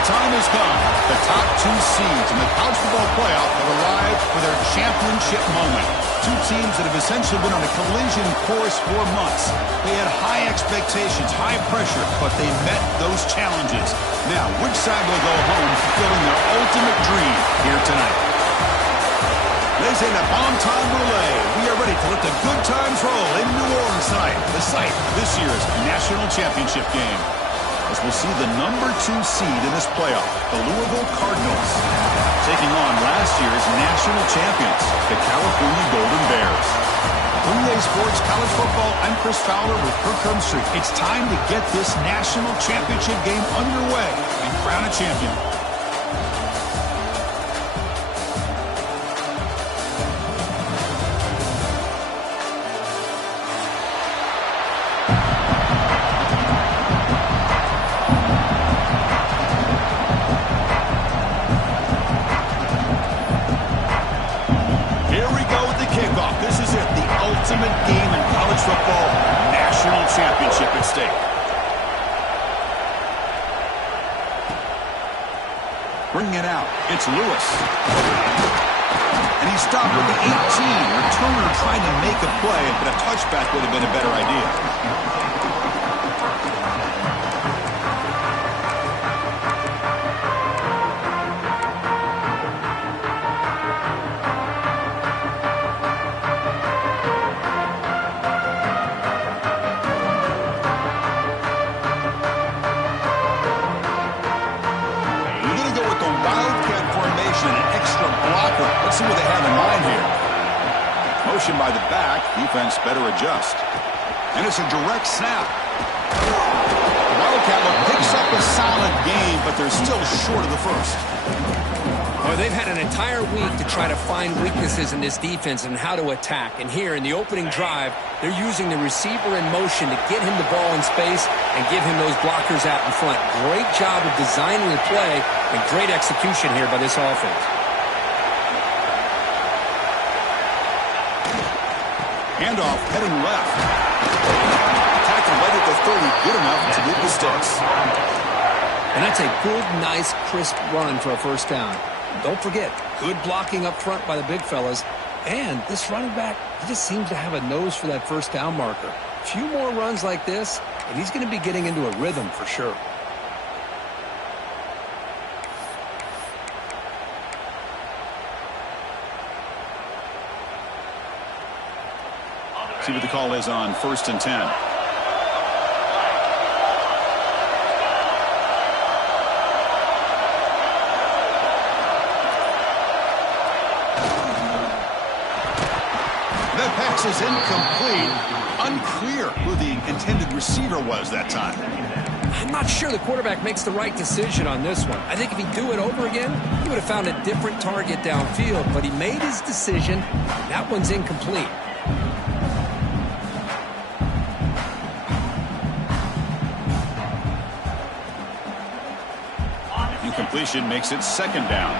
The time has come. The top two seeds in the college football playoff have arrived for their championship moment. Two teams that have essentially been on a collision course for months. They had high expectations, high pressure, but they met those challenges. Now, which side will go home fulfilling their ultimate dream here tonight? Ladies and gentlemen, Bomb Time Roulette. We are ready to let the good times roll in New Orleans tonight, the site of this year's national championship game. As we'll see the number 2 seed in this playoff, the Louisville Cardinals, taking on last year's national champions, the California Golden Bears. 3A Sports College Football, I'm Chris Fowler with Kirk Herbstreit. It's time to get this national championship game underway and crown a champion. Ultimate game in college football, national championship at stake. Bringing it out, it's Lewis. And he stopped with the 18. Returner trying to make a play, but a touchback would have been a better idea. Let's see what they have in mind here. Motion by the back. Defense better adjust. And it's a direct snap. Wildcat picks up a solid game, but they're still short of the first. Well, they've had an entire week to try to find weaknesses in this defense and how to attack. And here in the opening drive, they're using the receiver in motion to get him the ball in space and give him those blockers out in front. Great job of designing the play and great execution here by this offense. Handoff heading left. Tackle right at the 30, good enough to move the sticks. And that's a good, nice, crisp run for a first down. Don't forget, good blocking up front by the big fellas. And this running back, he just seems to have a nose for that first down marker. A few more runs like this, and he's going to be getting into a rhythm for sure. See what the call is on 1st and 10. That pass is incomplete. Unclear who the intended receiver was that time. I'm not sure the quarterback makes the right decision on this one. I think if he'd do it over again, he would have found a different target downfield, but he made his decision. That one's incomplete. Incompletion makes it 2nd down.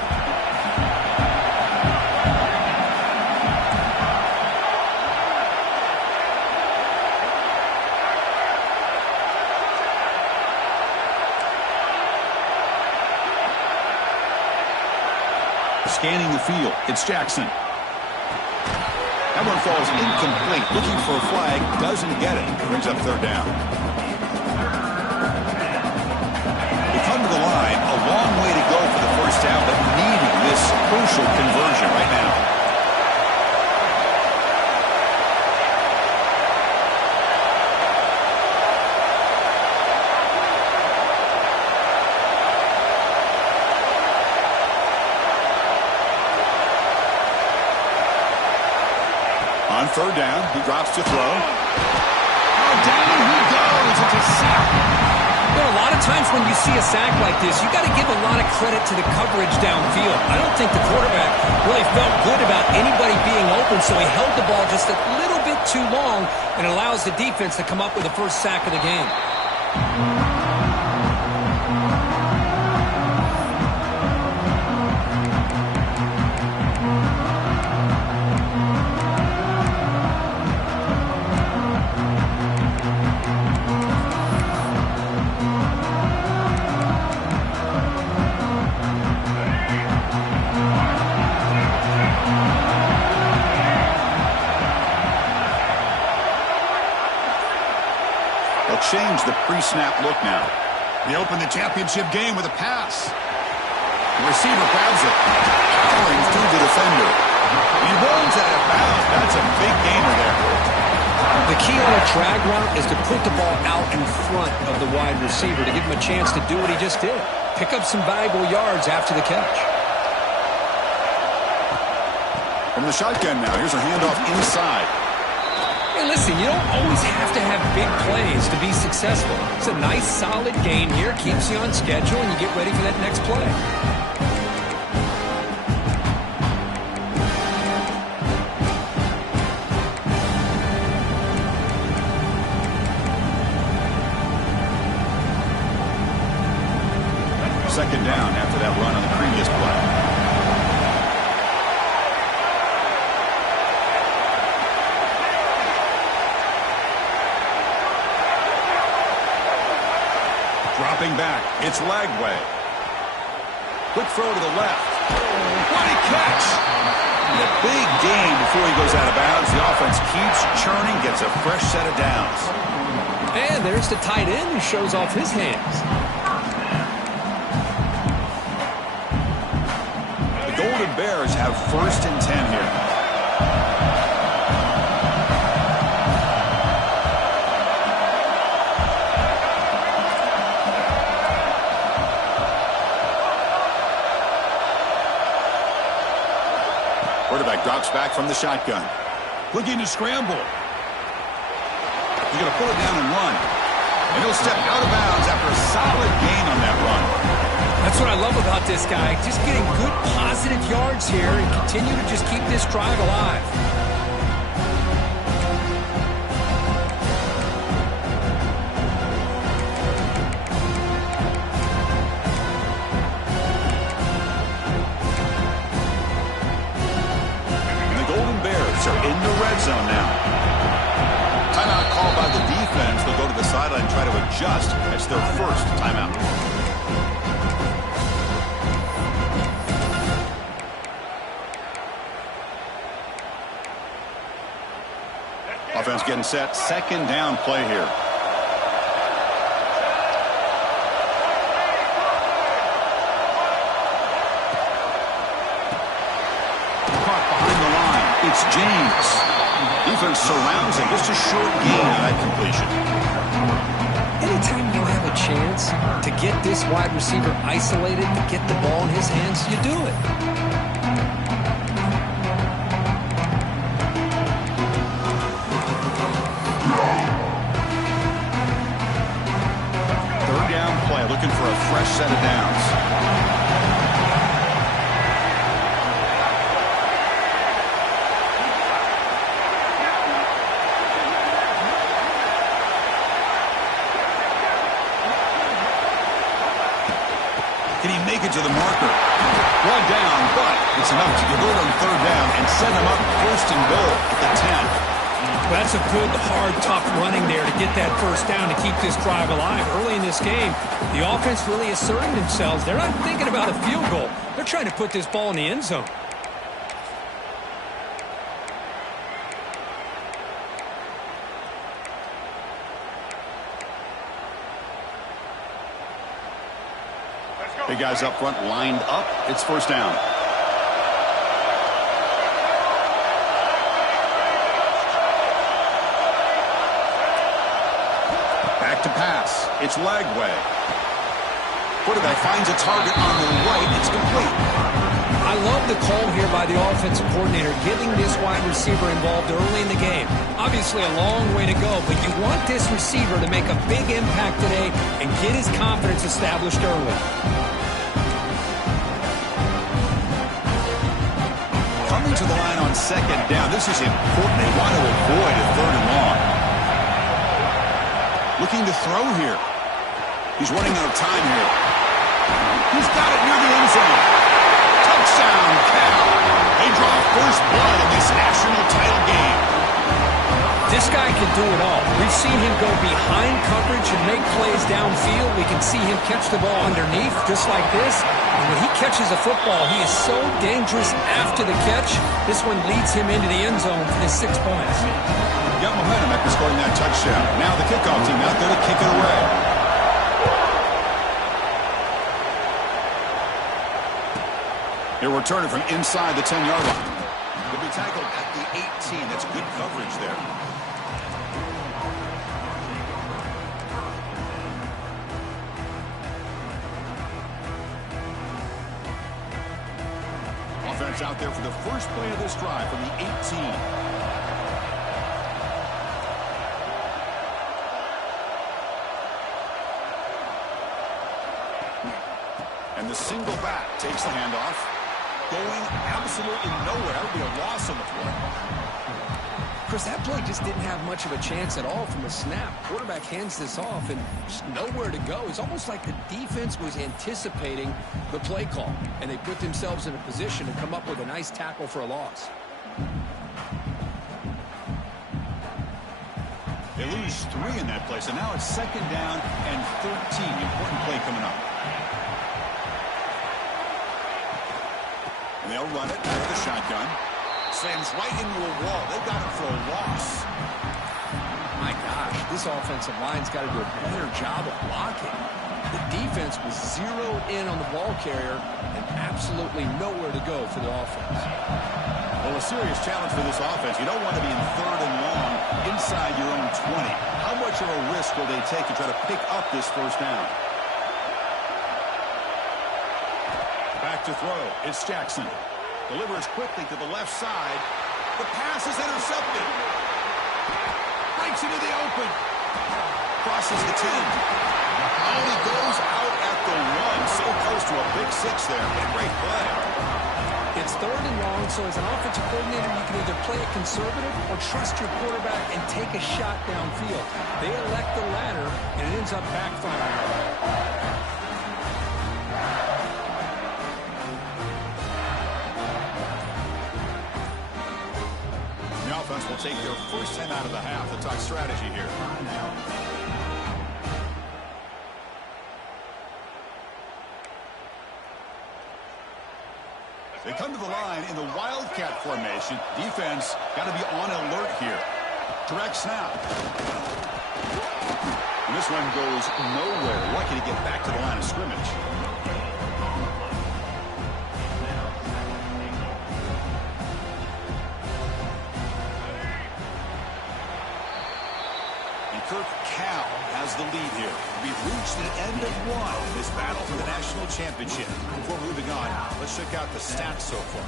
Scanning the field, it's Jackson. That one falls incomplete. Looking for a flag, doesn't get it. Brings up 3rd down. They come to the line, a long way to go for the first down, but needing this crucial conversion right now. On 3rd down, he drops to throw. Oh, down he goes. It's a sack. Well, a lot of times when you see a sack like this, you got to give a lot of credit to the coverage downfield. I don't think the quarterback really felt good about anybody being open, so he held the ball just a little bit too long and allows the defense to come up with the first sack of the game. change the pre-snap look now. They open the championship game with a pass. The receiver grabs it. Powering through the defender. He rolls out of bounds. That's a big gainer there. The key on a drag route is to put the ball out in front of the wide receiver to give him a chance to do what he just did. Pick up some valuable yards after the catch. From the shotgun now, here's a handoff inside. Hey, listen, you don't always have to have big plays to be successful. It's a nice, solid gain here, keeps you on schedule, and you get ready for that next play. Second down after that run on the previous play. Dropping back, it's Lagway. Quick throw to the left. What a catch! And a big gain before he goes out of bounds. The offense keeps churning, gets a fresh set of downs. And there's the tight end who shows off his hands. The Golden Bears have 1st and 10 here. Quarterback drops back from the shotgun. Looking to scramble. He's going to pull it down and run. And he'll step out of bounds after a solid gain on that run. That's what I love about this guy. Just getting good, positive yards here and continue to just keep this drive alive. Are in the red zone now. Timeout called by the defense. They'll go to the sideline and try to adjust. It's their first timeout. Offense getting set. Second down play here. It's James. Defense surrounds him. Just a short gain on that completion. Anytime you have a chance to get this wide receiver isolated, to get the ball in his hands, you do it. Third down play, looking for a fresh set of downs. Can he make it to the marker? One down, but it's enough to convert on third down and set him up 1st and goal at the 10. Well, that's a good, hard, tough running there to get that first down to keep this drive alive. Early in this game, the offense really asserting themselves. They're not thinking about a field goal. They're trying to put this ball in the end zone. Big guys up front lined up. It's first down. Back to pass. It's Lagway. Quarterback finds a target on the right. It's complete. I love the call here by the offensive coordinator, getting this wide receiver involved early in the game. Obviously a long way to go, but you want this receiver to make a big impact today and get his confidence established early. Coming to the line on second down. This is important. They want to avoid a 3rd and long. Looking to throw here. He's running out of time here. He's got it near the end zone. Touchdown, Cal. They draw first blood in this national title game. This guy can do it all. We've seen him go behind coverage and make plays downfield. We can see him catch the ball underneath just like this. And when he catches a football, he is so dangerous after the catch. This one leads him into the end zone for his 6 points. Got momentum after scoring that touchdown. Now the kickoff team out there to kick it away. He'll return it from inside the 10-yard line. He'll be tackled at the 18. That's good coverage there. Offense out there for the first play of this drive from the 18. And the single back takes the handoff. Going absolutely nowhere. That would be a loss on the play. Chris, that play just didn't have much of a chance at all from the snap. Quarterback hands this off and just nowhere to go. It's almost like the defense was anticipating the play call, and they put themselves in a position to come up with a nice tackle for a loss. They lose 3 in that play, so now it's 2nd down and 13. Important play coming up. And they'll run it out of the shotgun. Slams right into a wall. They got it for a loss. My gosh, this offensive line's got to do a better job of blocking. The defense was zeroed in on the ball carrier and absolutely nowhere to go for the offense. Well, a serious challenge for this offense. You don't want to be in 3rd and long inside your own 20. How much of a risk will they take to try to pick up this 1st down? Back to throw. It's Jackson. Delivers quickly to the left side. The pass is intercepted. Breaks into the open. Crosses the 10. Oh, he goes out at the 1. So close to a big 6 there. But a great play. It's 3rd and long, so as an offensive coordinator, you can either play it conservative or trust your quarterback and take a shot downfield. They elect the latter, and it ends up backfiring. Will take their first 10 out of the half to talk strategy here. They come to the line in the Wildcat formation. Defense got to be on alert here. Direct snap. And this one goes nowhere. Lucky to get back to the line of scrimmage. Kirk Cal has the lead here. We've reached the end of 1 in this battle for the national championship. Before moving on, let's check out the stats so far.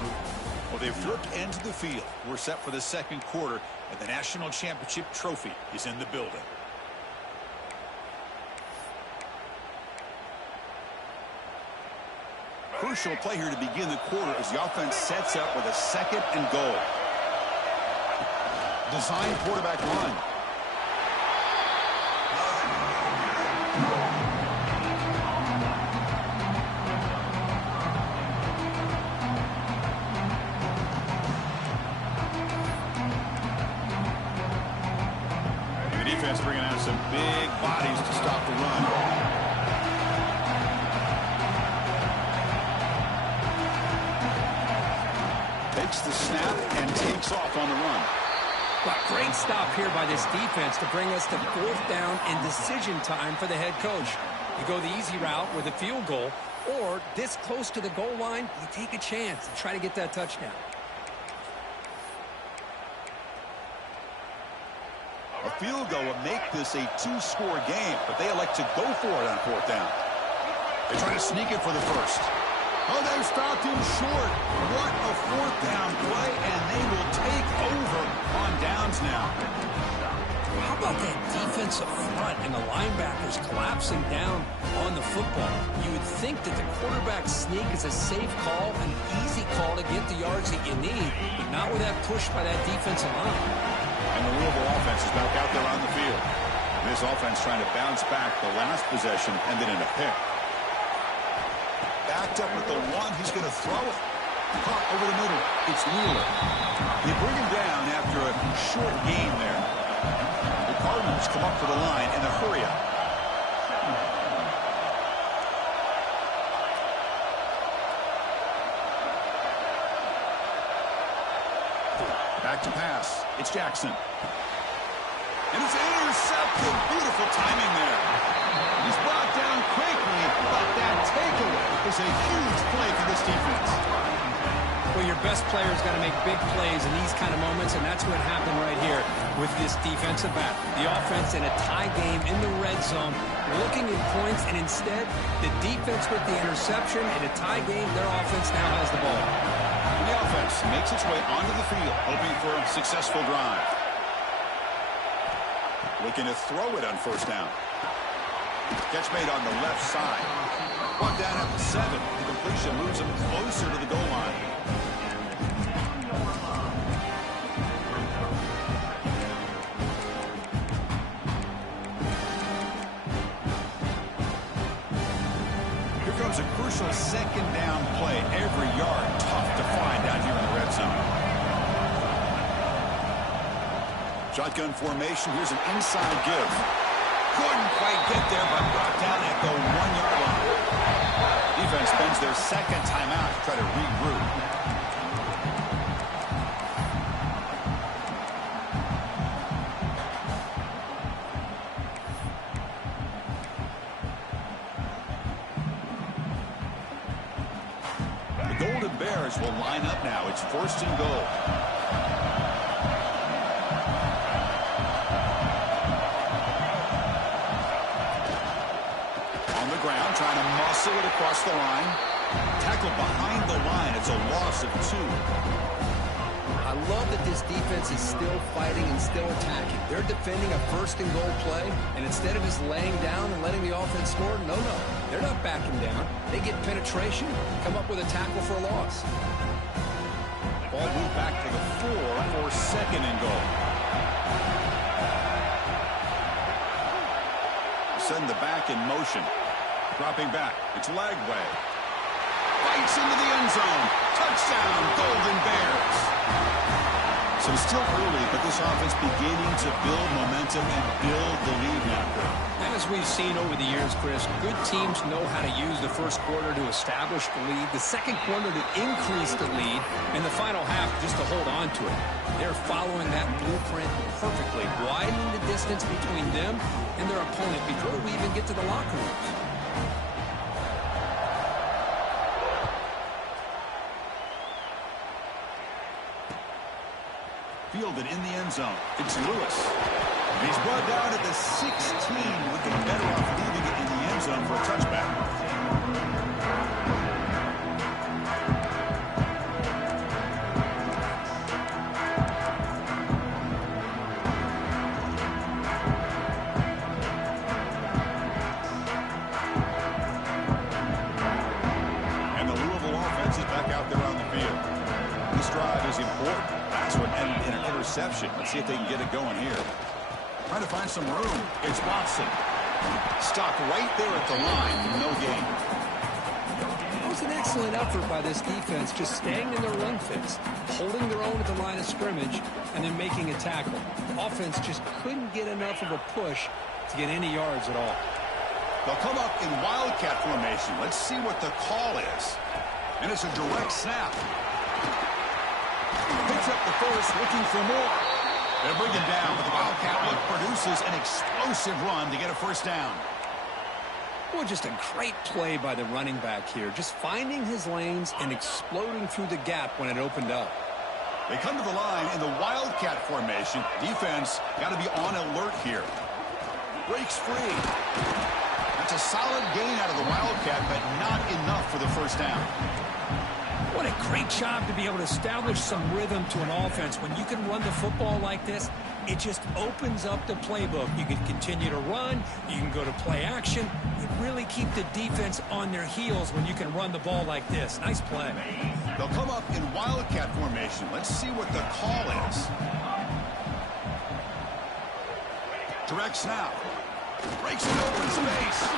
Well, they've flipped into the field. We're set for the 2nd quarter, and the national championship trophy is in the building. Crucial play here to begin the quarter as the offense sets up with a 2nd and goal. Design quarterback run. Bringing out some big bodies to stop the run. Takes the snap and takes off on the run. But great stop here by this defense to bring us to 4th down and decision time for the head coach. You go the easy route with a field goal, or this close to the goal line, you take a chance and try to get that touchdown. A field goal would make this a 2-score game, but they elect to go for it on 4th down. They try to sneak it for the 1st. Oh, they stopped him short. What a 4th down play, and they will take over on downs now. How about that defensive front and the linebackers collapsing down on the football? You would think that the quarterback sneak is a safe call, an easy call to get the yards that you need, but not with that push by that defensive line. And the Louisville offense is back out there on the field. This offense trying to bounce back the last possession, ended in a pick. Backed up with the 1, he's going to throw it. Caught over the middle. It's Wheeler. They bring him down after a short gain there. The Cardinals come up to the line in a hurry-up. Back to pass. It's Jackson. And it's intercepted. Beautiful timing there. He's brought down quickly, but that takeaway is a huge play for this defense. Well, your best player's got to make big plays in these kind of moments, and that's what happened right here with this defensive back. The offense in a tie game in the red zone, looking at points, and instead, the defense with the interception. In a tie game, their offense now has the ball. And the offense makes its way onto the field, hoping for a successful drive. Looking to throw it on first down. Catch made on the left side. Brought down at the 7. The completion moves him closer to the goal line. Here comes a crucial second down play. Every yard tough to find out here in the red zone. Shotgun formation. Here's an inside give. Couldn't quite get there, but brought down at the 1-yard line. Defense spends their second timeout to try to regroup. The Golden Bears will line up now. It's first and goal. Trying to muscle it across the line. Tackle behind the line. It's a loss of 2. I love that this defense is still fighting and still attacking. They're defending a first and goal play, and instead of just laying down and letting the offense score, no. They're not backing down. They get penetration, come up with a tackle for a loss. Ball moved back to the 4 for second and goal. Send the back in motion. Dropping back. It's Lagway. Fights into the end zone. Touchdown, Golden Bears. So still early, but this offense beginning to build momentum and build the lead now. As we've seen over the years, Chris, good teams know how to use the first quarter to establish the lead, the second quarter to increase the lead, and the final half just to hold on to it. They're following that blueprint perfectly, widening the distance between them and their opponent before we even get to the locker rooms. Fielded in the end zone. It's Lewis. He's brought down at the 16, looking better off leaving it in the end zone for a touchback. And the Louisville offense is back out there on the field. This drive is important. That's what ended in an interception. Let's see if they can get it going here. Trying to find some room. It's Watson. Stopped right there at the line. No gain. It was an excellent effort by this defense, just staying in their run fix, holding their own at the line of scrimmage, and then making a tackle. Offense just couldn't get enough of a push to get any yards at all. They'll come up in wildcat formation. Let's see what the call is. And it's a direct snap. Picks up the first, looking for more. They'll bring him down, but the wildcat look produces an explosive run to get a first down. Well, just a great play by the running back here, just finding his lanes and exploding through the gap when it opened up. They come to the line in the wildcat formation. Defense got to be on alert here. Breaks free. That's a solid gain out of the wildcat, but not enough for the first down. What a great job to be able to establish some rhythm to an offense. When you can run the football like this, it just opens up the playbook. You can continue to run. You can go to play action. You really keep the defense on their heels when you can run the ball like this. Nice play. They'll come up in wildcat formation. Let's see what the call is. Direct snap. Breaks it open space.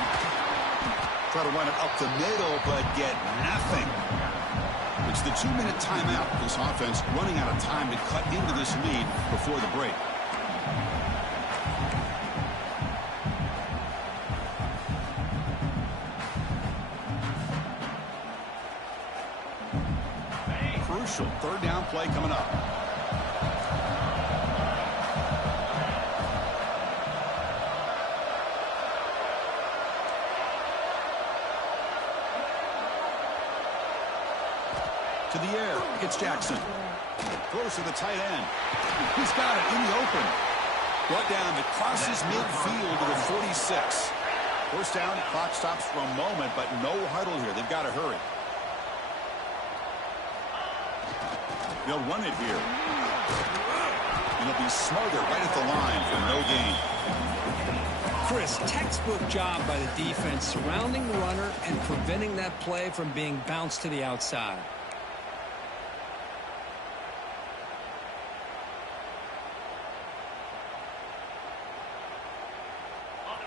Try to run it up the middle, but get nothing. It's the 2-minute timeout. This offense running out of time to cut into this lead before the break. crucial. Third down play coming up. To the air. It's Jackson. Throws to the tight end. He's got it in the open. Brought down that crosses midfield to the 46. First down. Clock stops for a moment, but no huddle here. They've got to hurry. They'll run it here. And it'll be smothered right at the line for no gain. Chris, textbook job by the defense surrounding the runner and preventing that play from being bounced to the outside.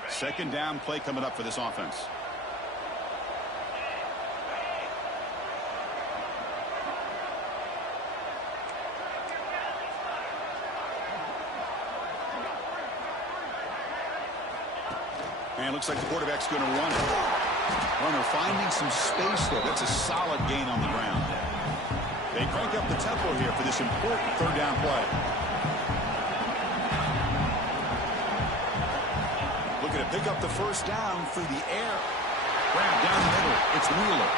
Second down play coming up for this offense. And it looks like the quarterback's going to run it. Runner finding some space there. That's a solid gain on the ground. They crank up the tempo here for this important third down play. Looking to pick up the first down through the air. Grab down the middle. It's Wheeler.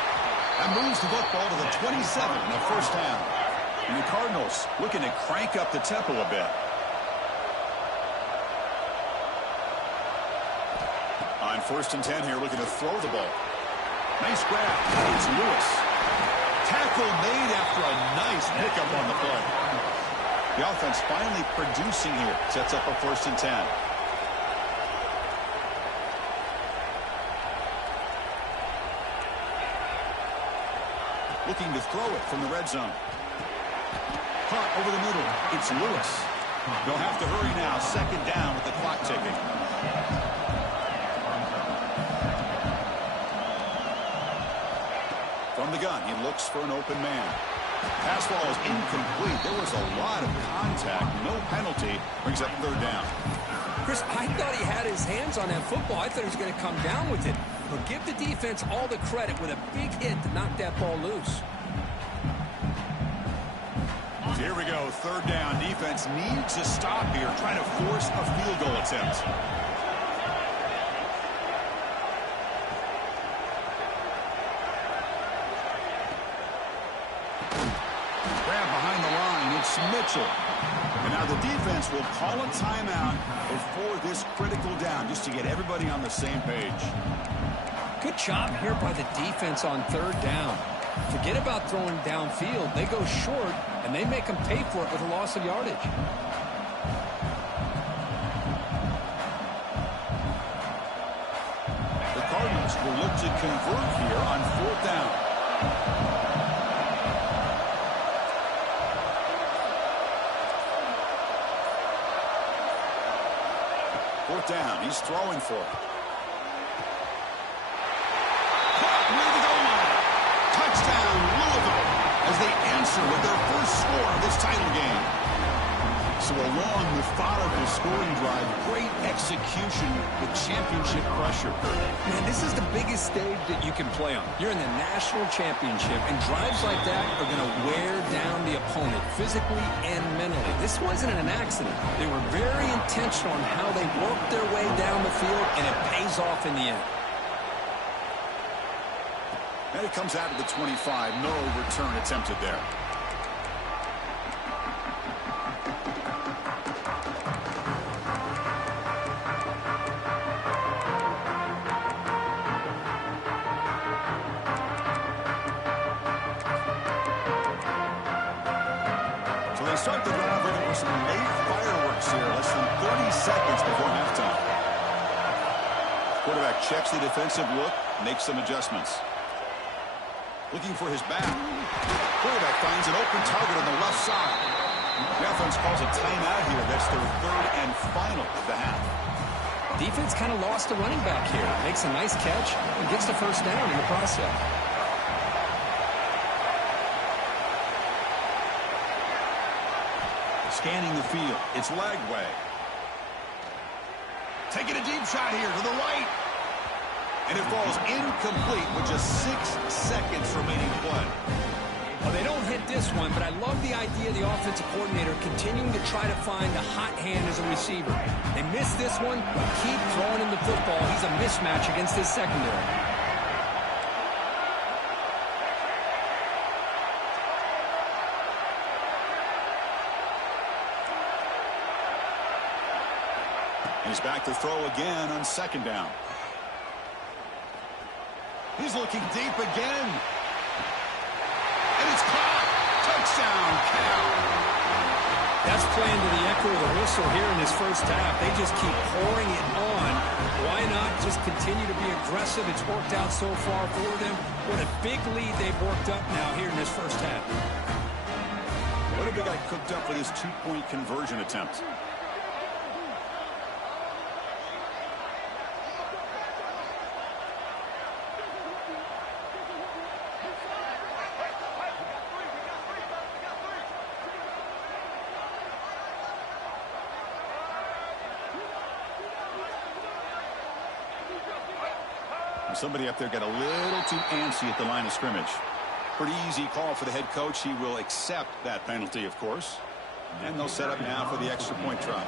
That moves the football to the 27 and a first down. And the Cardinals looking to crank up the tempo a bit. On 1st and 10 here, looking to throw the ball. Nice grab. It's Lewis. Tackle made after a nice pickup on the play. The offense finally producing here. Sets up a 1st and 10. Looking to throw it from the red zone. Caught over the middle. It's Lewis. They'll have to hurry now. Second down with the clock ticking. From the gun, he looks for an open man. Pass ball is incomplete. There was a lot of contact. No penalty. Brings up third down. Chris, I thought he had his hands on that football. I thought he was going to come down with it. But give the defense all the credit with a big hit to knock that ball loose. Here we go. Third down. Defense needs a stop here. Trying to force a field goal attempt. Mitchell. And now the defense will call a timeout before this critical down, just to get everybody on the same page. Good job here by the defense on third down. Forget about throwing downfield. They go short, and they make them pay for it with a loss of yardage. The Cardinals will look to convert here on 4th down. Down. He's throwing for it. Caught near the goal line. Touchdown, Louisville, as they answer with their first score of this title game. So a long, methodical scoring drive. Great execution with championship pressure. Man, this is the biggest stage that you can play on. You're in the national championship, and drives like that are going to wear down the opponent physically and mentally. This wasn't an accident. They were very intentional on how they worked their way down the field, and it pays off in the end. And it comes out of the 25. No return attempted there. Start the drive looking for some late fireworks here. Less than 30 seconds before halftime. Quarterback checks the defensive look, makes some adjustments. Looking for his back. Quarterback finds an open target on the left side. The offense calls a timeout here. That's their third and final of the half. Defense kind of lost the running back here. Makes a nice catch and gets the first down in the process. Scanning the field. It's Lagway. Taking a deep shot here to the right. And it falls incomplete with just 6 seconds remaining to play. Well, they don't hit this one, but I love the idea of the offensive coordinator continuing to try to find a hot hand as a receiver. They miss this one, but keep throwing him the football. He's a mismatch against his secondary. He's back to throw again on second down. He's looking deep again. And it's caught. Touchdown, Cal. That's playing to the echo of the whistle here in this first half. They just keep pouring it on. Why not just continue to be aggressive? It's worked out so far for them. What a big lead they've worked up now here in this first half. What have they got cooked up for this two-point conversion attempt? Somebody up there got a little too antsy at the line of scrimmage. Pretty easy call for the head coach. He will accept that penalty, of course. And they'll set up now for the extra point try.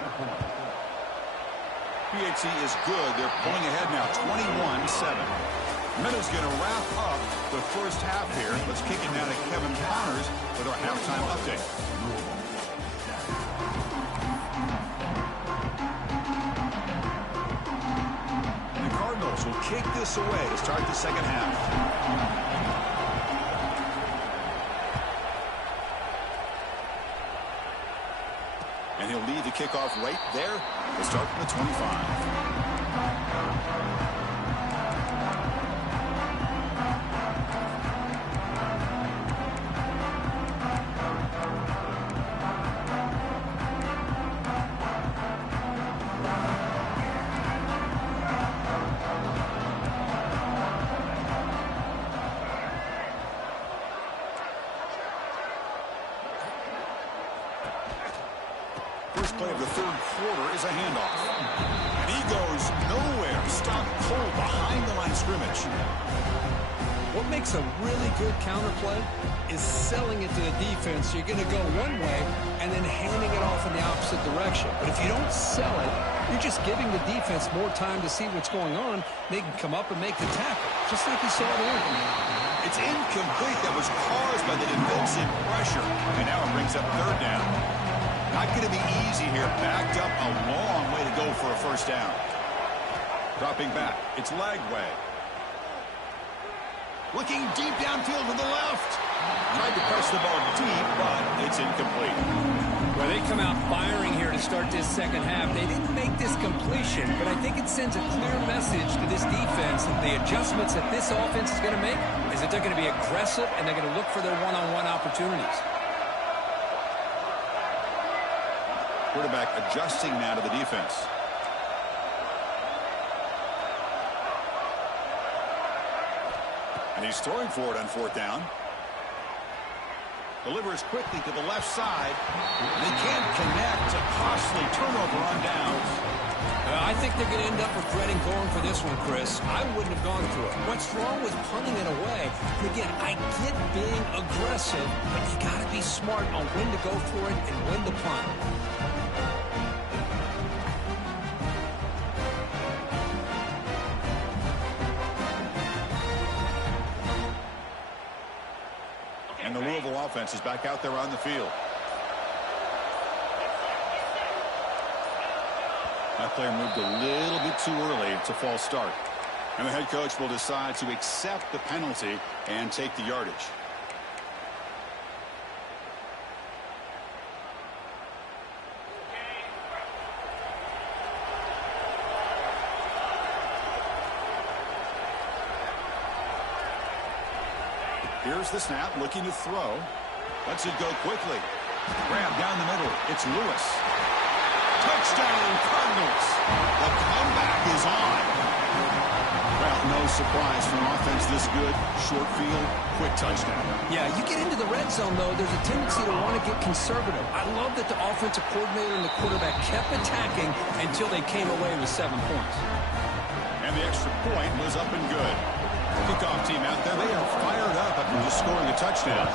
PAT is good. They're pulling ahead now, 21-7. Minuta's going to wrap up the first half here. Let's kick it now to Kevin Connors with our halftime update. Will kick this away to start the second half. And he'll lead the kickoff right there to start from the 25. First play of the third quarter is a handoff. And he goes nowhere. Stopped cold behind the line of scrimmage. What makes a really good counterplay is selling it to the defense. You're going to go one way and then handing it off in the opposite direction. But if you don't sell it, you're just giving the defense more time to see what's going on. They can come up and make the tackle, just like you saw there. It's incomplete. That was caused by the defensive pressure. And now it brings up third down. Not going to be easy here. Backed up a long way to go for a first down. Dropping back. It's Lagway. Looking deep downfield to the left. Tried to press the ball deep, but it's incomplete. Well, they come out firing here to start this second half. They didn't make this completion, but I think it sends a clear message to this defense that the adjustments that this offense is going to make is that they're going to be aggressive and they're going to look for their one-on-one opportunities. Quarterback adjusting now to the defense. And he's throwing for it on fourth down. Delivers quickly to the left side. They can't connect. A costly turnover on downs. I think they're going to end up regretting going for this one, Chris. I wouldn't have gone for it. What's wrong with punting it away? And again, I get being aggressive, but you got to be smart on when to go for it and when to punt. And the Louisville offense is back out there on the field. That player moved a little bit too early. It's a false start. And the head coach will decide to accept the penalty and take the yardage. Here's the snap, looking to throw. Lets it go quickly. Grab down the middle. It's Lewis. Touchdown, Cardinals. The comeback is on. Well, no surprise for an offense this good. Short field, quick touchdown. Yeah, you get into the red zone, though, there's a tendency to want to get conservative. I love that the offensive coordinator and the quarterback kept attacking until they came away with 7 points. And the extra point was up and good. Kickoff team out there, they are fired up after just scoring a touchdown.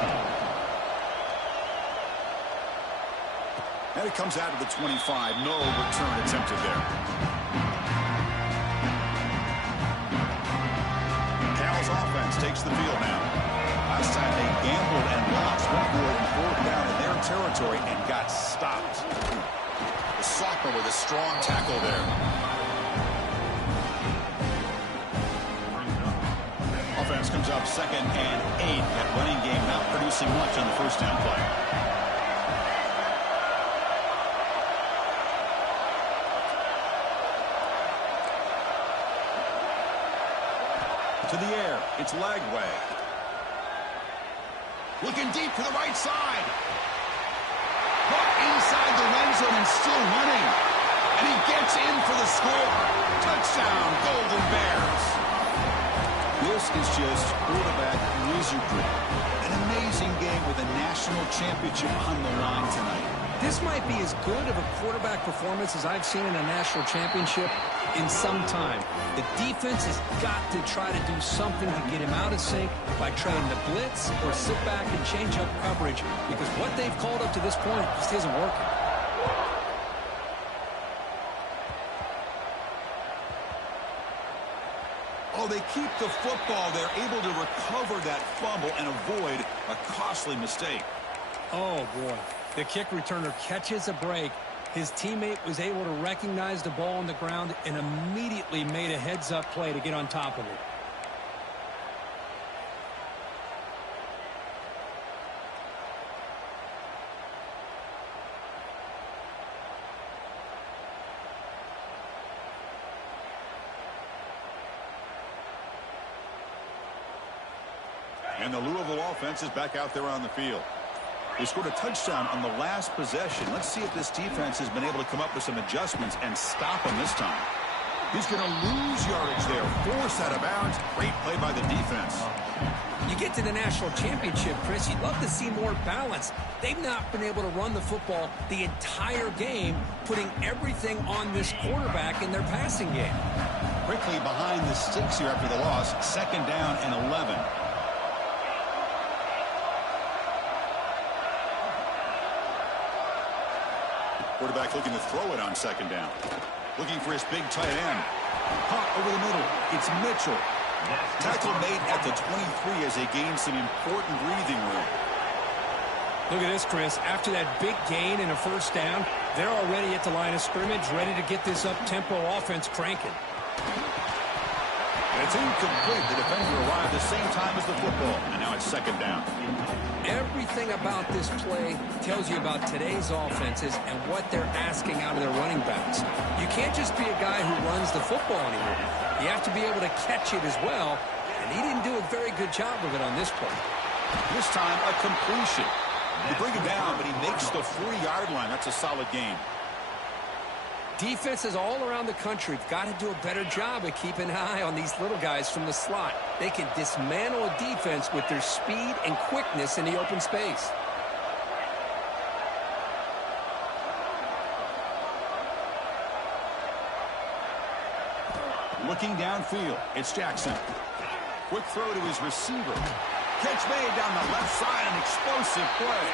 And it comes out to the 25. No return attempted there. Cal's offense takes the field now. Last time they gambled and lost, went for it and fourth down in their territory and got stopped. The sophomore with a strong tackle there. Offense comes up 2nd and 8. That running game not producing much on the first down play. To the air, it's Lagway. Looking deep to the right side. Caught inside the end zone and still running. And he gets in for the score. Touchdown, Golden Bears. This is just quarterback wizardry. An amazing game with a national championship on the line tonight. This might be as good of a quarterback performance as I've seen in a national championship in some time. The defense has got to try to do something to get him out of sync by trying to blitz or sit back and change up coverage, because what they've called up to this point just isn't working. Oh, they keep the football. They're able to recover that fumble and avoid a costly mistake. Oh, boy. The kick returner catches a break. His teammate was able to recognize the ball on the ground and immediately made a heads-up play to get on top of it. And the Louisville offense is back out there on the field. They scored a touchdown on the last possession. Let's see if this defense has been able to come up with some adjustments and stop him this time. He's going to lose yardage there. Forced out of bounds. Great play by the defense. You get to the national championship, Chris, you'd love to see more balance. They've not been able to run the football the entire game, putting everything on this quarterback in their passing game. Quickly behind the sticks here after the loss. 2nd down and 11. Quarterback looking to throw it on 2nd down. Looking for his big tight end. Caught over the middle. It's Mitchell. Tackle made at the 23 as they gain some important breathing room. Look at this, Chris. After that big gain and a first down, they're already at the line of scrimmage, ready to get this up-tempo offense cranking. It's incomplete. The defender arrived the same time as the football, and now it's 2nd down. Everything about this play tells you about today's offenses and what they're asking out of their running backs. You can't just be a guy who runs the football anymore. You have to be able to catch it as well, and he didn't do a very good job of it on this play. This time, a completion. They bring him down, but he makes the 40-yard line. That's a solid game. Defenses all around the country have got to do a better job of keeping an eye on these little guys from the slot. They can dismantle a defense with their speed and quickness in the open space. Looking downfield, it's Jackson. Quick throw to his receiver. Catch made down the left side, an explosive play.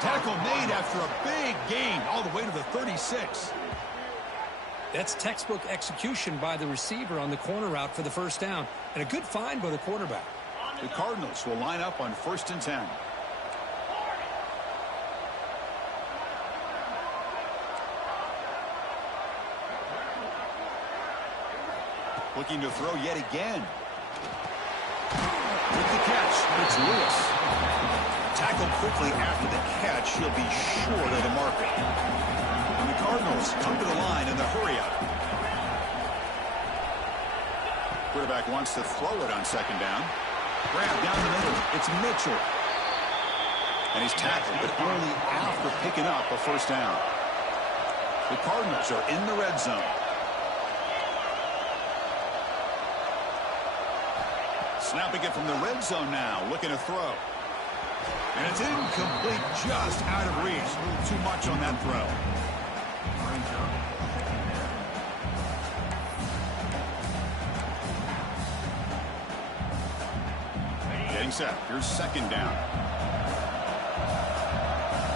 Tackle made after a big gain all the way to the 36. That's textbook execution by the receiver on the corner route for the first down, and a good find by the quarterback. The Cardinals will line up on 1st and 10. Looking to throw yet again. With the catch, it's Lewis. Tackled quickly after the catch. He'll be short of the marker. And the Cardinals come to the line in the hurry-up. Quarterback wants to throw it on 2nd down. Grab down the middle. It's Mitchell. And he's tackled, but only after picking up a first down. The Cardinals are in the red zone. Snapping it from the red zone now, looking to throw. And it's incomplete, just out of reach. A little too much on that throw. Getting set. Here's 2nd down.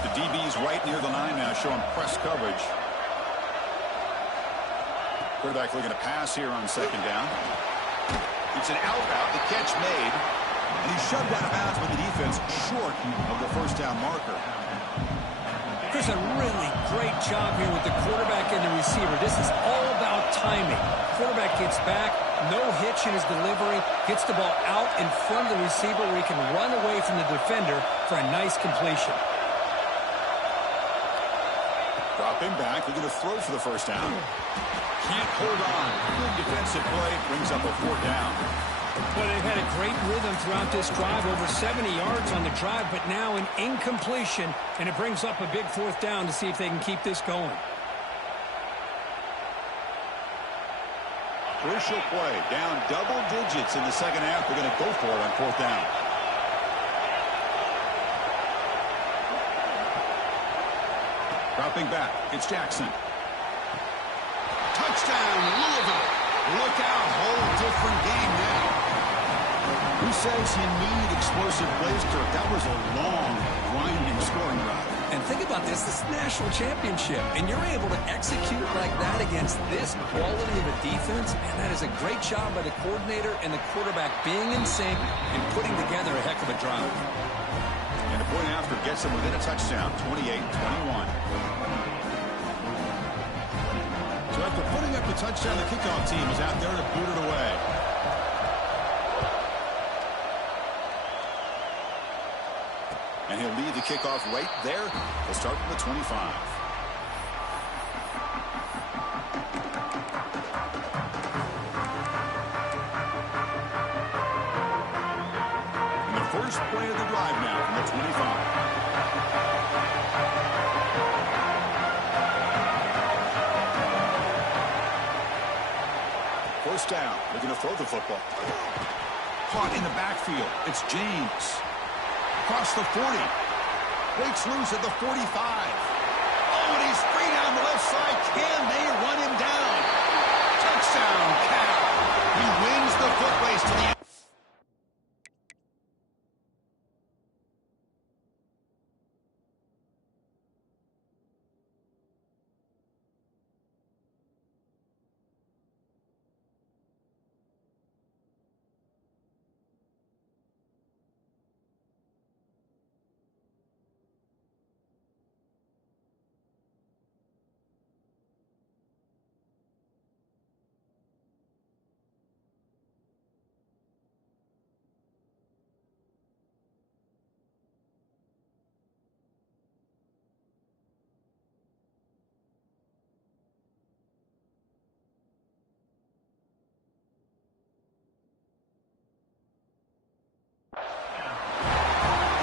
The DB's right near the line now, showing press coverage. Quarterback looking to pass here on second down. It's an out route. The catch made. And he's shoved out of bounds by the defense short of the first down marker. Chris, a really great job here with the quarterback and the receiver. This is all about timing. Quarterback gets back, no hitch in his delivery, gets the ball out in front of the receiver where he can run away from the defender for a nice completion. Dropping back, looking to throw for the first down. Can't hold on. Good defensive play, brings up a fourth down. Well, they've had a great rhythm throughout this drive, over 70 yards on the drive, but now an incompletion, and it brings up a big fourth down to see if they can keep this going. Crucial play, down double digits in the second half. They're going to go for it on fourth down. Dropping back, it's Jackson. Touchdown, Louisville. Look out, whole different game now. Who says you need explosive plays, Kirk? That was a long, winding scoring drive. And think about this is national championship, and you're able to execute like that against this quality of a defense, and that is a great job by the coordinator and the quarterback being in sync and putting together a heck of a drive. And a point after gets them within a touchdown, 28-21. So after putting up the touchdown, the kickoff team is out there to boot it away. And he'll lead the kickoff right there. They'll start from the 25. And the first play of the drive now from the 25. First down, looking to throw the football. Caught in the backfield. It's James. Across the 40. Breaks loose at the 45. Oh, and he's free down the left side. Can they run him down? Touchdown, Cal. He wins the foot race to the end.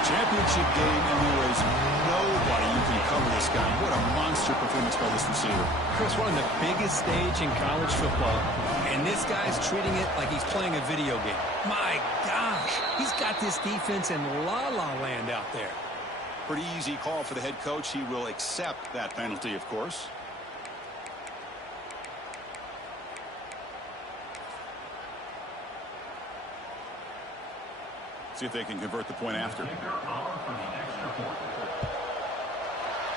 Championship game, and there was nobody you can cover this guy. What a monster performance by this receiver. Chris, we're on the biggest stage in college football, and this guy's treating it like he's playing a video game. My gosh, he's got this defense in la-la land out there. Pretty easy call for the head coach. He will accept that penalty, of course. See if they can convert the point after.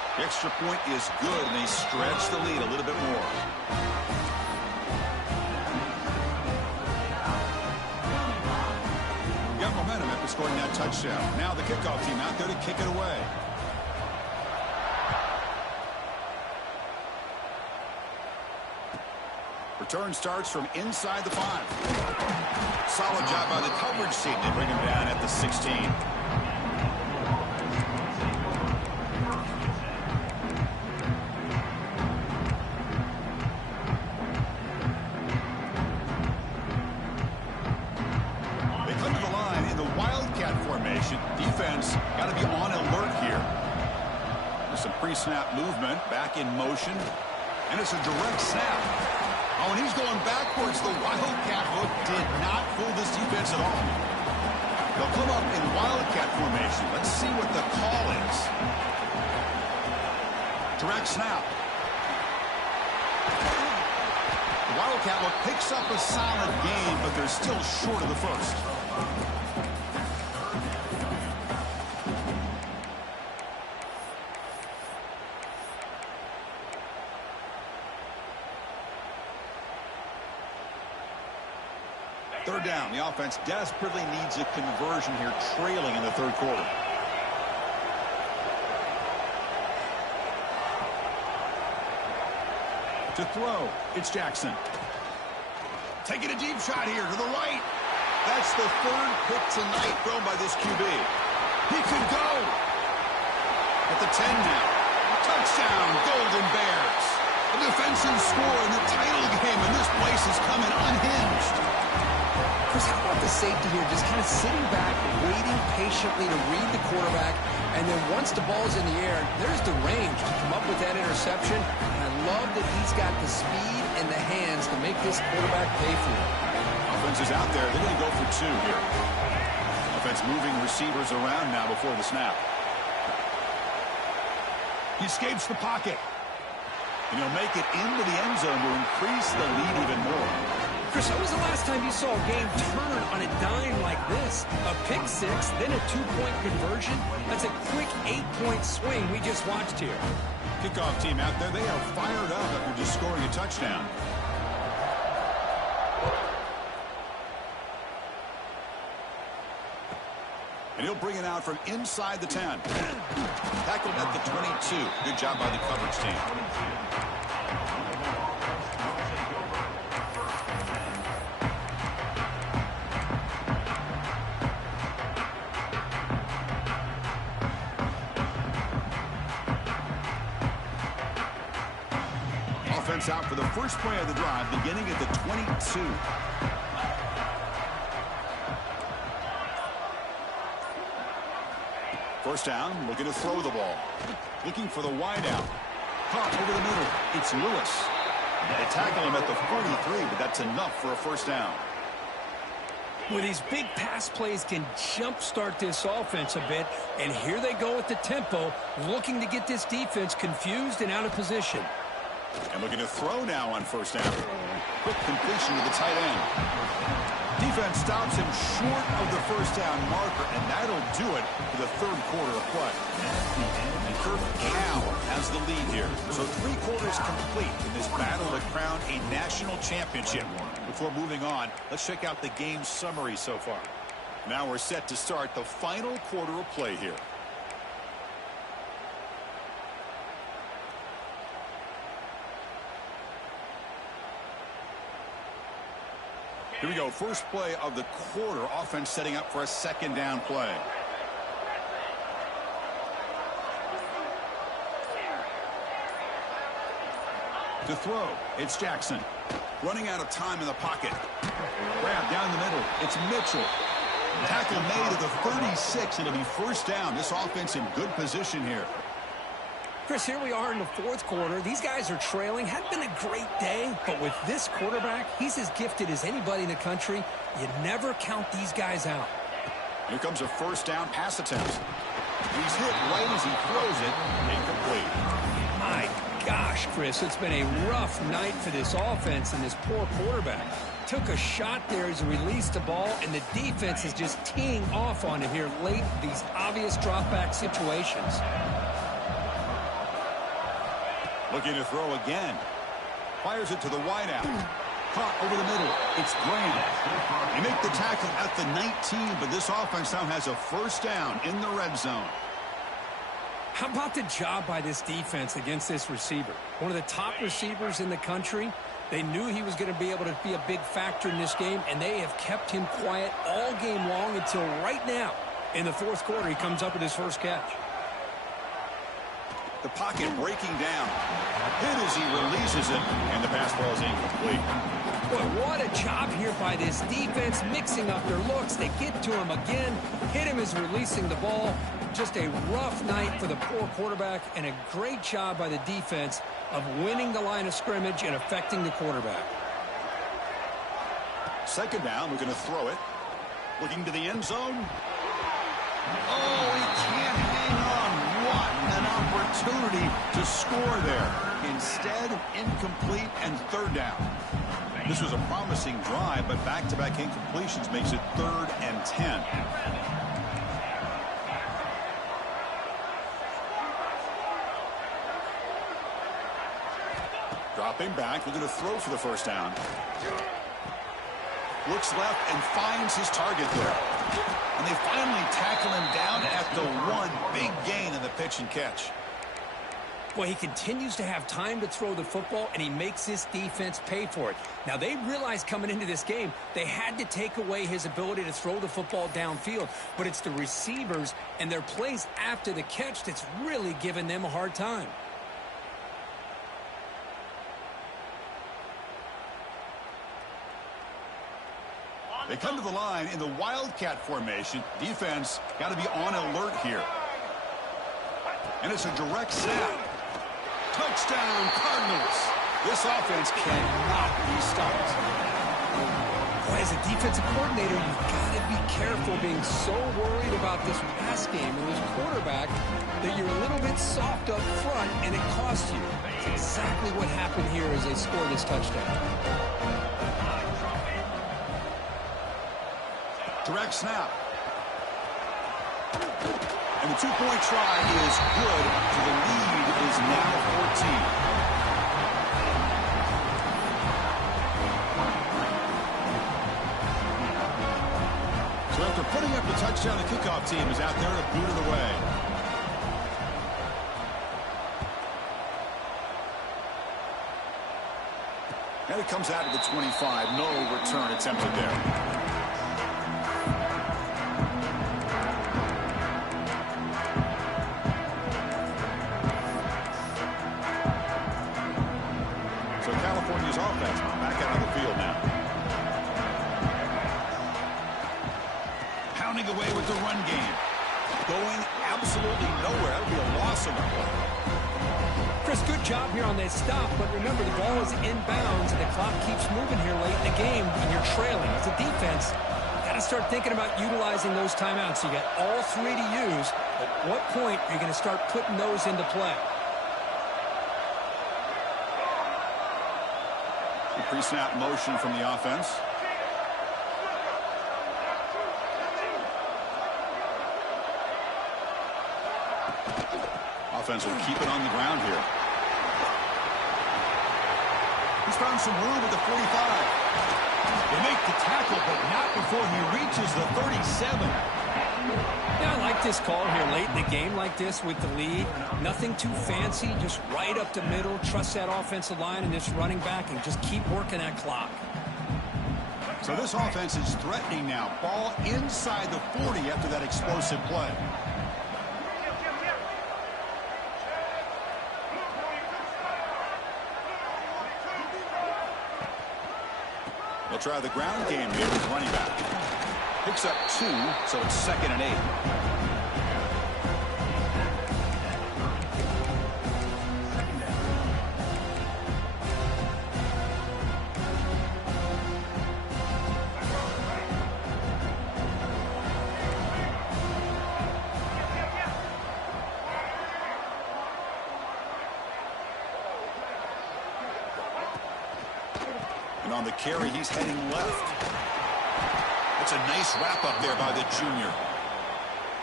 The extra point is good, and they stretch the lead a little bit more. Got momentum after scoring that touchdown. Now the kickoff team out there to kick it away. Return starts from inside the 5. Solid job by the coverage team to bring him down at the 16. They come to the line in the Wildcat formation. Defense got to be on alert here. There's some pre-snap movement, back in motion, and it's a direct snap. Oh, and he's going backwards. The Wildcat hook did not fool this defense at all. They'll come up in Wildcat formation. Let's see what the call is. Direct snap. The Wildcat hook picks up a solid gain, but they're still short of the first. Third down. The offense desperately needs a conversion here, trailing in the third quarter. To throw, it's Jackson. Taking a deep shot here to the right. That's the third pick tonight thrown by this QB. He could go. At the 10 now. Touchdown, Golden Bears. A defensive score in the title game, and this place is coming unhinged. Chris, how about the safety here just kind of sitting back, waiting patiently to read the quarterback, and then once the ball's in the air, there's the range to come up with that interception. And I love that he's got the speed and the hands to make this quarterback pay for it. Offense is out there. They're going to go for two here. Offense moving receivers around now before the snap. He escapes the pocket. And he'll make it into the end zone to increase the lead even more. Chris, when was the last time you saw a game turn on a dime like this? A pick six, then a two-point conversion? That's a quick 8-point swing we just watched here. Kickoff team out there, they are fired up after just scoring a touchdown. And he'll bring it out from inside the 10. Tackled at the 22. Good job by the coverage team. Offense out for the first play of the drive, beginning at the 22. First down, looking to throw the ball. Looking for the wideout. Caught over the middle. It's Lewis. They tackle him at the 43, but that's enough for a first down. Well, these big pass plays can jumpstart this offense a bit, and here they go with the tempo, looking to get this defense confused and out of position. And looking to throw now on first down. Quick completion to the tight end. Defense stops him short of the first down marker, and that'll do it for the third quarter of play. And Kirk Cow has the lead here. So 3 quarters complete in this battle to crown a national championship. Before moving on, let's check out the game summary so far. Now we're set to start the final quarter of play here. Here we go. First play of the quarter. Offense setting up for a second down play. To throw, it's Jackson. Running out of time in the pocket. Grab down the middle. It's Mitchell. Tackle made at the 36. It'll be first down. This offense in good position here. Chris, here we are in the fourth quarter. These guys are trailing. Hadn't been a great day, but with this quarterback, he's as gifted as anybody in the country. You never count these guys out. Here comes a first down pass attempt. He's hit right as he throws it. Incomplete. My gosh, Chris, it's been a rough night for this offense and this poor quarterback. Took a shot there as he released the ball, and the defense is just teeing off on it here late, these obvious drop-back situations. Looking to throw again. Fires it to the wideout. Caught over the middle. It's Graham. They make the tackle at the 19, but this offense now has a first down in the red zone. How about the job by this defense against this receiver? One of the top receivers in the country. They knew he was going to be able to be a big factor in this game, and they have kept him quiet all game long until right now. In the fourth quarter, he comes up with his first catch. The pocket breaking down. Hit as he releases it, and the pass ball is incomplete. Boy, what a job here by this defense, mixing up their looks. They get to him again, hit him as releasing the ball. Just a rough night for the poor quarterback, and a great job by the defense of winning the line of scrimmage and affecting the quarterback. Second down, we're going to throw it. Looking to the end zone. Oh, he can't hang on. What an opportunity to score there. Instead, incomplete and third down. This was a promising drive, but back-to-back incompletions makes it 3rd and 10. Dropping back, looking to throw for the first down. Looks left and finds his target there. And they finally tackle him down at the one. Big gain in the pitch and catch. Well, he continues to have time to throw the football, and he makes this defense pay for it. Now, they realized coming into this game they had to take away his ability to throw the football downfield, but it's the receivers and their plays after the catch that's really giving them a hard time. They come to the line in the Wildcat formation. Defense got to be on alert here. And it's a direct snap. Touchdown, Cardinals. This offense cannot be stopped. Boy, as a defensive coordinator, you've got to be careful being so worried about this pass game and this quarterback that you're a little bit soft up front and it costs you. It's exactly what happened here as they score this touchdown. Direct snap. And the two-point try is good, so the lead is now 14. So after putting up the touchdown, the kickoff team is out there to boot it away. And it comes out of the 25. No return attempted there. California's offense back out on the field now. Pounding away with the run game. Going absolutely nowhere. That would be a loss of the play. Chris, good job here on that stop, but remember the ball is inbounds and the clock keeps moving here late in the game and you're trailing. As a defense, you got to start thinking about utilizing those timeouts. You got all three to use. At what point are you going to start putting those into play? Pre-snap motion from the offense. Offense will keep it on the ground here. He's found some room at the 45. They make the tackle, but not before he reaches the 37. Yeah, I like this call here late in the game like this with the lead. Nothing too fancy, just right up the middle. Trust that offensive line and this running back and just keep working that clock. So this offense is threatening now. Ball inside the 40 after that explosive play. They'll try the ground game here with running back. Picks up 2, so it's 2nd and 8. And on the carry, he's heading left. That's a nice wrap-up there by the junior.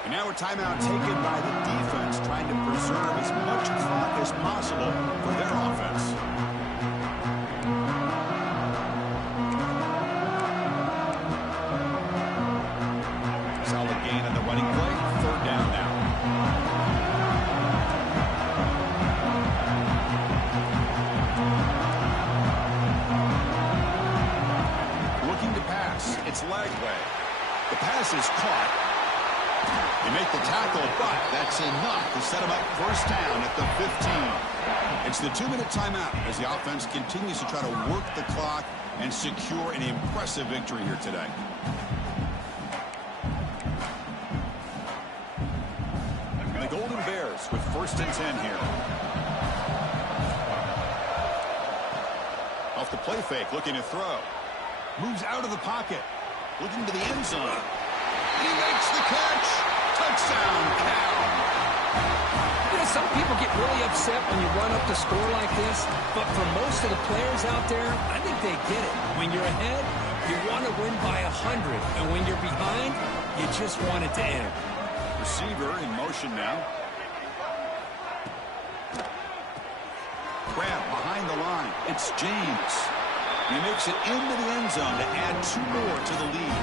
And now a timeout taken by the defense, trying to preserve as much clock as possible for their offense. Solid gain on the running play. 3rd down now. It's Lagway. The pass is caught. They make the tackle, but that's enough to set him up 1st down at the 15. It's the 2-minute timeout as the offense continues to try to work the clock and secure an impressive victory here today. And the Golden Bears with 1st and 10 here. Off the play fake, looking to throw. Moves out of the pocket. Looking to the end zone. He makes the catch. Touchdown, Cal. You know, some people get really upset when you run up the score like this, but for most of the players out there, I think they get it. When you're ahead, you want to win by 100, and when you're behind, you just want it to end. Receiver in motion now. Grab behind the line. It's James. He makes it into the end zone to add 2 more to the lead.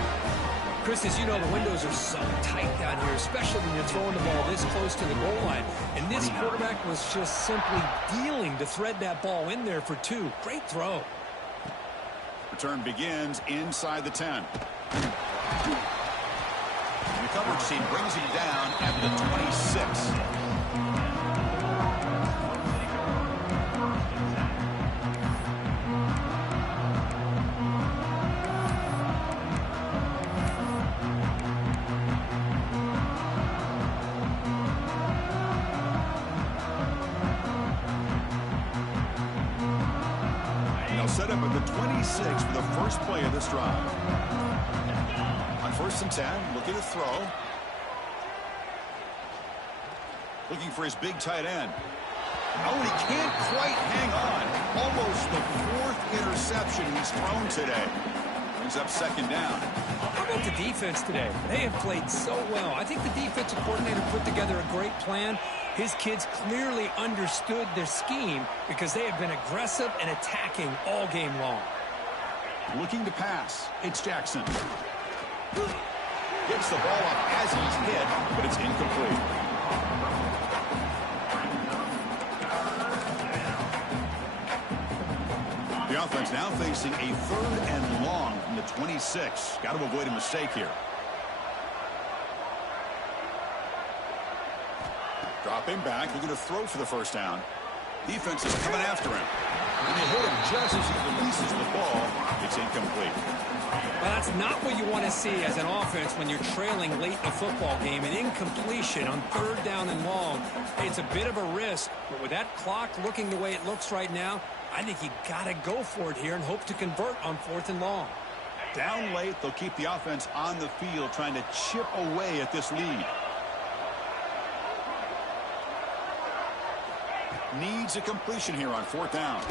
Chris, as you know, the windows are so tight down here, especially when you're throwing the ball this close to the goal line. And this quarterback was just simply dealing to thread that ball in there for 2. Great throw. Return begins inside the 10. The coverage team brings him down at the 26. Set up at the 26 for the first play of this drive. On 1st and 10, looking to throw. Looking for his big tight end. Oh, and he can't quite hang on. Almost the 4th interception he's thrown today. Brings up 2nd down. How about the defense today? They have played so well. I think the defensive coordinator put together a great plan. His kids clearly understood their scheme because they have been aggressive and attacking all game long. Looking to pass. It's Jackson. Gets the ball up as he's hit, but it's incomplete. The offense now facing a 3rd and long from the 26. Got to avoid a mistake here. Dropping back, looking to throw for the 1st down. Defense is coming after him. And they hit him just as he releases the ball. It's incomplete. Well, that's not what you want to see as an offense when you're trailing late in a football game. An incompletion on 3rd down and long. It's a bit of a risk, but with that clock looking the way it looks right now, I think you got to go for it here and hope to convert on 4th and long. Down late, they'll keep the offense on the field trying to chip away at this lead. Needs a completion here on 4th down.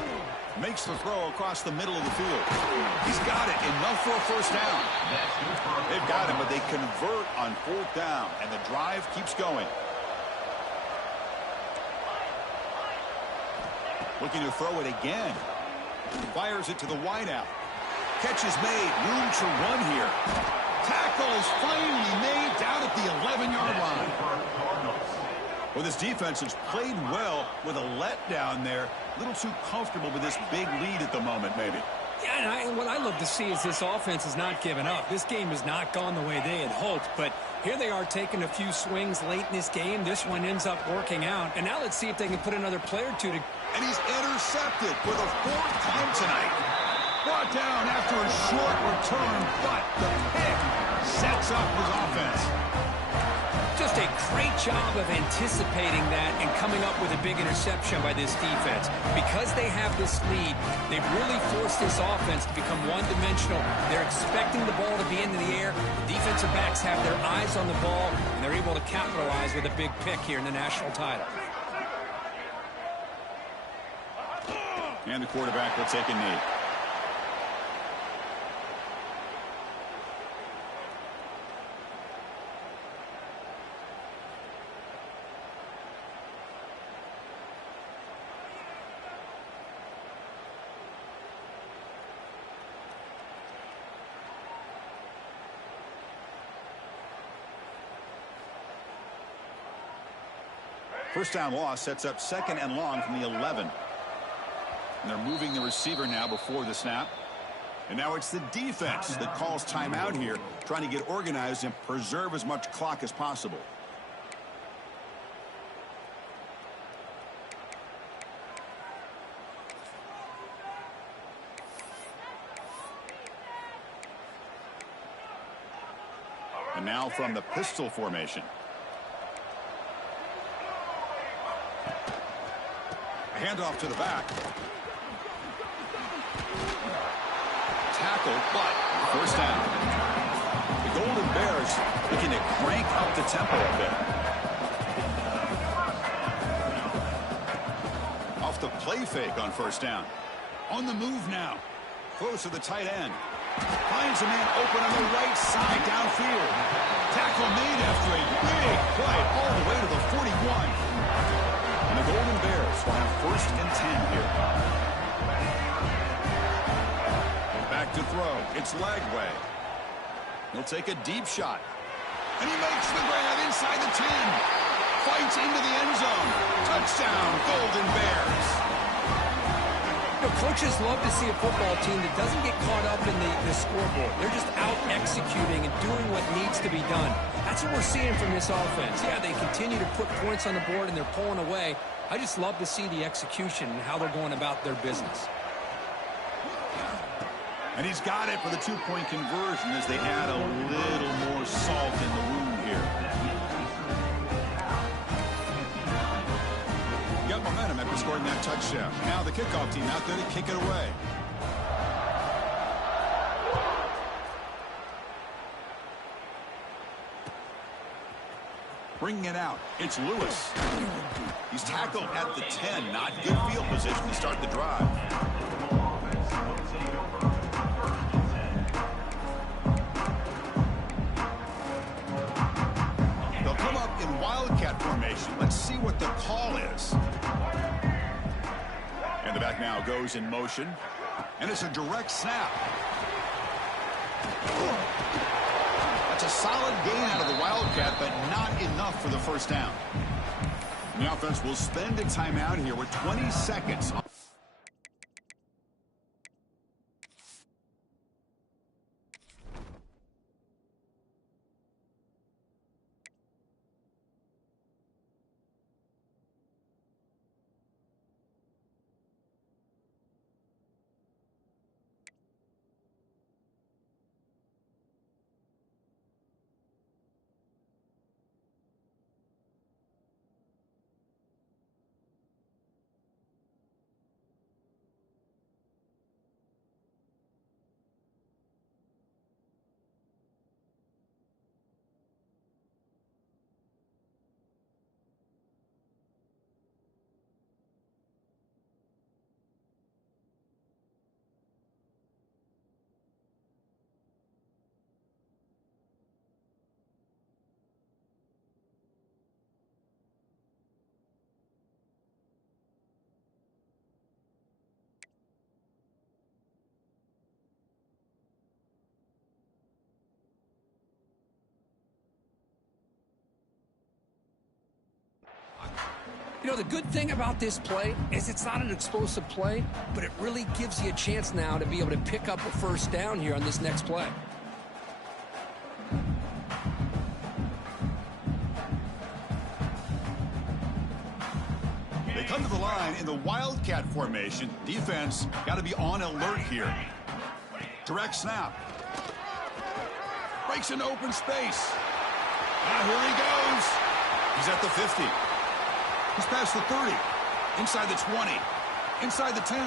Makes the throw across the middle of the field. He's got it. Enough for a 1st down. They've got him, but they convert on 4th down, and the drive keeps going. Looking to throw it again. Fires it to the wideout. Catch is made. Room to run here. Tackle is finally made down at the 11-yard line. Well, this defense has played well with a letdown there. A little too comfortable with this big lead at the moment, maybe. Yeah, and what I love to see is this offense has not given up. This game has not gone the way they had hoped, but here they are taking a few swings late in this game. This one ends up working out, and now let's see if they can put another player or 2 to... And he's intercepted for the 4th time tonight. Brought down after a short return, but the pick sets up his offense. Just a great job of anticipating that and coming up with a big interception by this defense. Because they have this lead, they've really forced this offense to become one-dimensional. They're expecting the ball to be into the air. The defensive backs have their eyes on the ball, and they're able to capitalize with a big pick here in the national title. And the quarterback will take a knee. First down loss sets up 2nd and long from the 11. And they're moving the receiver now before the snap. And now it's the defense that calls timeout here, trying to get organized and preserve as much clock as possible. And now from the pistol formation. Handoff to the back. Tackle, but 1st down. The Golden Bears looking to crank up the tempo a bit. Off the play fake on 1st down. On the move now. Close to the tight end. Finds a man open on the right side downfield. Tackle made after a big play all the way to the 41. And the Golden Bears will have 1st and 10 here. It's Lagway. He'll take a deep shot. And he makes the grab inside the 10. Fights into the end zone. Touchdown, Golden Bears. You know, coaches love to see a football team that doesn't get caught up in the scoreboard. They're just out executing and doing what needs to be done. That's what we're seeing from this offense. Yeah, they continue to put points on the board and they're pulling away. I just love to see the execution and how they're going about their business. And he's got it for the two-point conversion as they add a little more salt in the wound here. Got momentum after scoring that touchdown. Now the kickoff team out there to kick it away. Bringing it out, it's Lewis. He's tackled at the 10. Not good field position to start the drive. They'll come up in Wildcat formation. Let's see what the call is. And the back now goes in motion. And it's a direct snap. That's a solid gain out of the Wildcat, but not enough for the first down. The offense will spend a timeout here with 20 seconds. You know, the good thing about this play is it's not an explosive play, but it really gives you a chance now to be able to pick up a first down here on this next play. They come to the line in the Wildcat formation. Defense got to be on alert here. Direct snap. Breaks into open space. Now here he goes. He's at the 50. He's past the 30. Inside the 20. Inside the 10.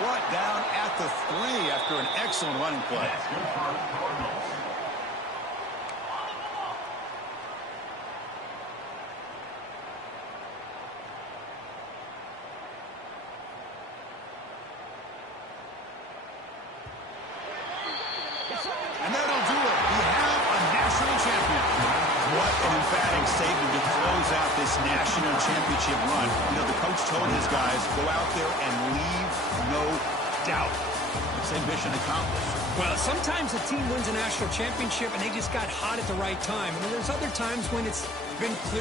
Brought down at the 3 after an excellent running play. And that'll do it. We have a national champion. What an emphatic statement to close out this national championship run. You know, the coach told his guys, go out there and leave no doubt. Let's say mission accomplished. Well, sometimes a team wins a national championship and they just got hot at the right time. And there's other times when it's been clear